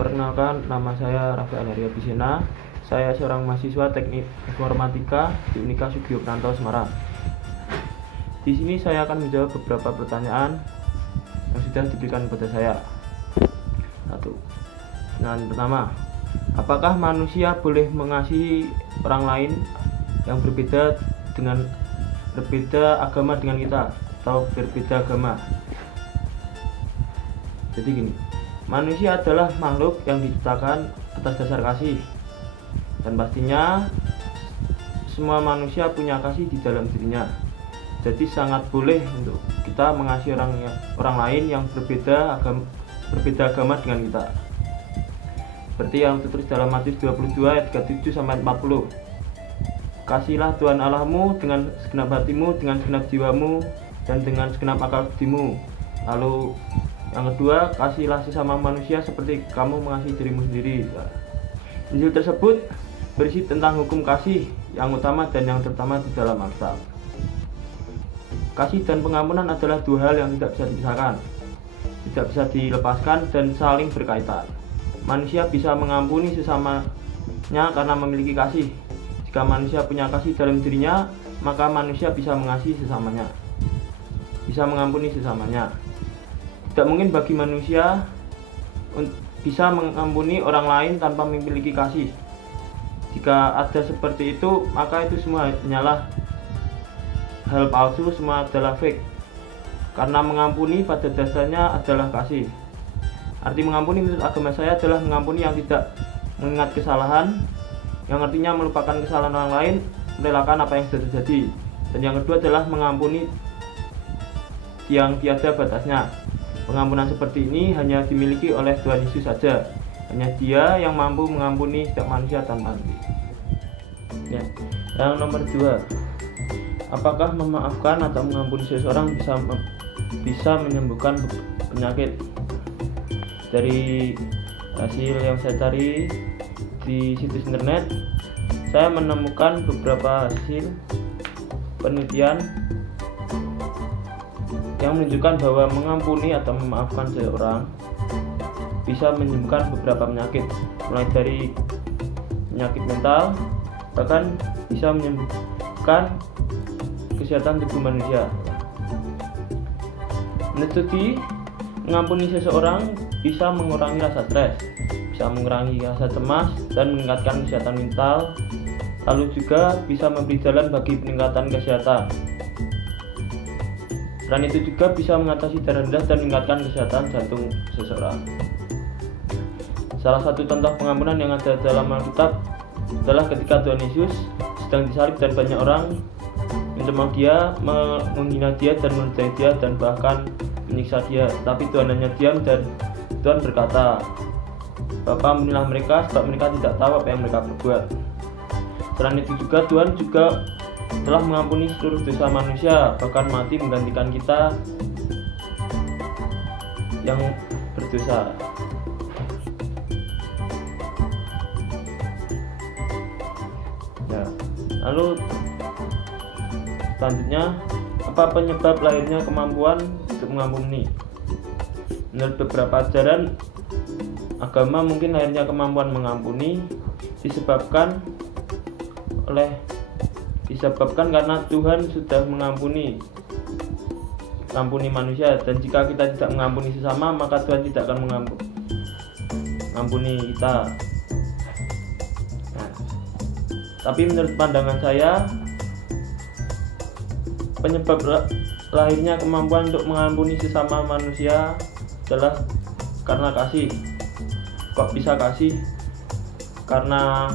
Perkenalkan, nama saya Rafael Arya Bisena. Saya seorang mahasiswa Teknik Informatika di Unika Sugio Prantau Semarang. Di sini saya akan menjawab beberapa pertanyaan yang sudah diberikan kepada saya. Pertanyaan pertama, apakah manusia boleh mengasihi orang lain yang berbeda agama dengan kita atau berbeda agama? Jadi gini, manusia adalah makhluk yang diciptakan atas dasar kasih, dan pastinya semua manusia punya kasih di dalam dirinya. Jadi sangat boleh untuk kita mengasihi orang lain yang berbeda agama dengan kita. Seperti yang tertulis dalam Matius 22 ayat 37-40. Kasihilah Tuhan Allahmu dengan segenap hatimu, dengan segenap jiwamu, dan dengan segenap akal budimu. Lalu yang kedua, kasihilah sesama manusia seperti kamu mengasihi dirimu sendiri. Injil tersebut berisi tentang hukum kasih yang utama dan yang terutama di dalam Alkitab. Kasih dan pengampunan adalah dua hal yang tidak bisa dipisahkan, tidak bisa dilepaskan dan saling berkaitan. Manusia bisa mengampuni sesamanya karena memiliki kasih. Jika manusia punya kasih dalam dirinya, maka manusia bisa mengasihi sesamanya, bisa mengampuni sesamanya. Tidak mungkin bagi manusia bisa mengampuni orang lain tanpa memiliki kasih. Jika ada seperti itu, maka itu semua hanyalah hal palsu, semua adalah fake. Karena mengampuni pada dasarnya adalah kasih. Arti mengampuni menurut agama saya adalah mengampuni yang tidak mengingat kesalahan, yang artinya melupakan kesalahan orang lain, merelakan apa yang sudah terjadi. Dan yang kedua adalah mengampuni yang tiada batasnya. Pengampunan seperti ini hanya dimiliki oleh Tuhan Yesus saja. Hanya Dia yang mampu mengampuni setiap manusia tanpa henti. Yang nomor 2, apakah memaafkan atau mengampuni seseorang bisa menyembuhkan penyakit? Dari hasil yang saya cari di situs internet, saya menemukan beberapa hasil penelitian yang menunjukkan bahwa mengampuni atau memaafkan seseorang bisa menyembuhkan beberapa penyakit, mulai dari penyakit mental, bahkan bisa menyembuhkan kesehatan tubuh manusia. Menurut studi, mengampuni seseorang bisa mengurangi rasa stres, bisa mengurangi rasa cemas, dan meningkatkan kesehatan mental. Lalu juga bisa memberi jalan bagi peningkatan kesehatan. Selain itu juga bisa mengatasi darah rendah dan meningkatkan kesehatan jantung seseorang. Salah satu contoh pengampunan yang ada dalam Alkitab adalah ketika Tuhan Yesus sedang disalib dan banyak orang mencemooh Dia, menghina Dia dan meludahi Dia dan bahkan menyiksa Dia. Tapi Tuhan hanya diam dan Tuhan berkata, "Bapa, ampunilah mereka sebab mereka tidak tahu apa yang mereka berbuat." Selain itu juga Tuhan juga telah mengampuni seluruh dosa manusia, bahkan mati menggantikan kita yang berdosa. Lalu selanjutnya, apa penyebab lahirnya kemampuan untuk mengampuni? Menurut beberapa ajaran agama, mungkin lahirnya kemampuan mengampuni disebabkan karena Tuhan sudah mengampuni manusia, dan jika kita tidak mengampuni sesama, maka Tuhan tidak akan mengampuni kita. Tapi menurut pandangan saya, penyebab lahirnya kemampuan untuk mengampuni sesama manusia adalah karena kasih. Kok bisa kasih? Karena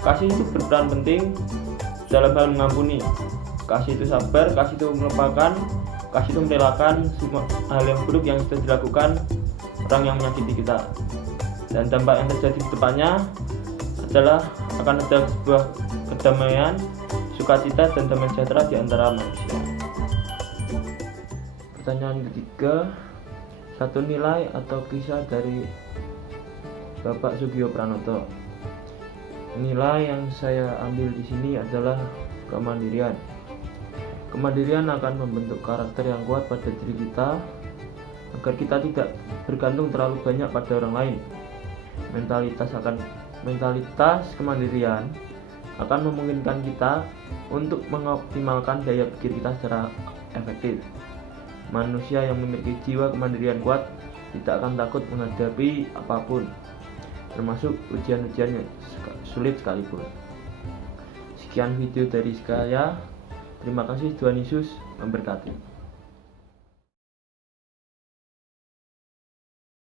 kasih itu berperan penting dalam hal mengampuni. Kasih itu sabar, kasih itu melupakan, kasih itu merelakan semua hal yang buruk yang sudah dilakukan orang yang menyakiti kita. Dan dampak yang terjadi di depannya adalah akan ada sebuah kedamaian, sukacita, dan damai sejahtera di antara manusia. Pertanyaan ketiga, satu nilai atau kisah dari Bapak Sugio Pranoto. Nilai yang saya ambil di sini adalah kemandirian. Kemandirian akan membentuk karakter yang kuat pada diri kita agar kita tidak bergantung terlalu banyak pada orang lain. Mentalitas kemandirian akan memungkinkan kita untuk mengoptimalkan daya pikir kita secara efektif. Manusia yang memiliki jiwa kemandirian kuat tidak akan takut menghadapi apapun, termasuk ujian-ujian yang sulit sekalipun. Sekian video dari saya. Terima kasih, Tuhan Yesus memberkati.